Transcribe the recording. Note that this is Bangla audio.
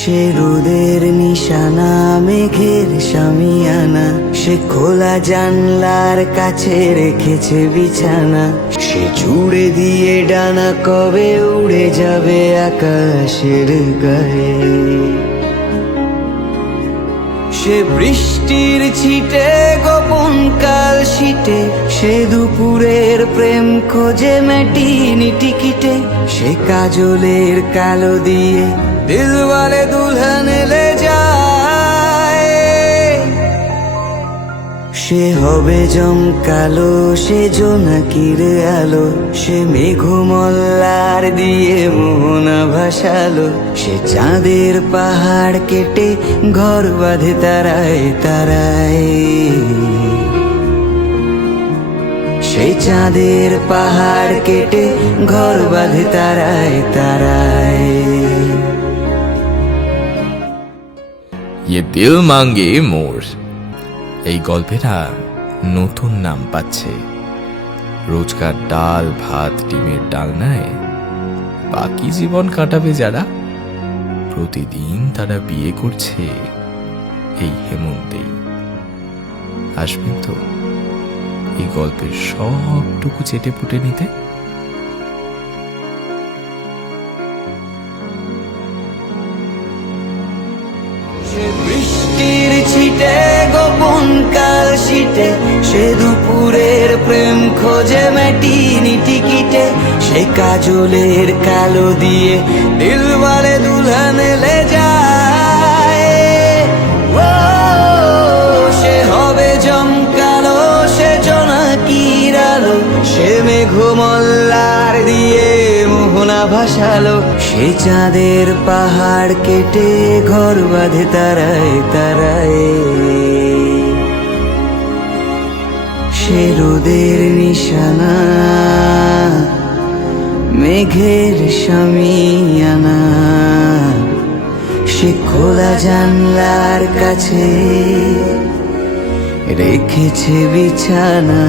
সে রোদের নিশানা, মেঘের শামিয়ানা, সে খোলা জানলার কাছে রেখেছে বিছানা। সে জুড়ে দিয়ে ডানা, কবে উড়ে যাবে আকাশের গায়ে। সে বৃষ্টির ছিটে, গোপন কাল শীতে, সে দুপুরের প্রেম খোঁজে মেটিনি টিকিটে। সে কাজলের কালো দিয়ে দিলওয়ালে দুলহান লে যায়। সে হবে জমকালো, সে জোনাকির আলো, সে মেঘমল্লার দিয়ে মোহনা ভাসালো। সে চাঁদের পাহাড় কেটে ঘর বাঁধে তারায় তারায়। সে চাঁদের পাহাড় কেটে ঘর বাঁধে তারায় তারায়। ये दिल मांगे मोर এই গল্পেরা নতুন নাম পাচ্ছে। রোজকার ডাল ভাত ডিমের ডালনায় বাকি জীবন কাটাবে যারা, প্রতিদিন তারা বিয়ে করছে এই হেমন্তেই। আসবেন তো এই গল্পের সবটুকু চেটে পুটে নিতে? সে বৃষ্টির ছিটে, গোপন কাল শীতে, সে দুপুরের প্রেম খোঁজে মেটিনি টিকিটে। সে কাজলের কালো দিয়ে দিলওয়ালে দুলহান লে যায়। ও সে হবে জমকালো, সে জোনাকির আলো, সে মেঘমল্লার দিয়ে মোহনা ভাসালো। সে চাঁদের পাহাড় কেটে ঘর বাঁধে তারায় তারায়। সে রোদের নিশানা, মেঘের শামিয়ানা, সে খোলা জানলার কাছে রেখেছে বিছানা।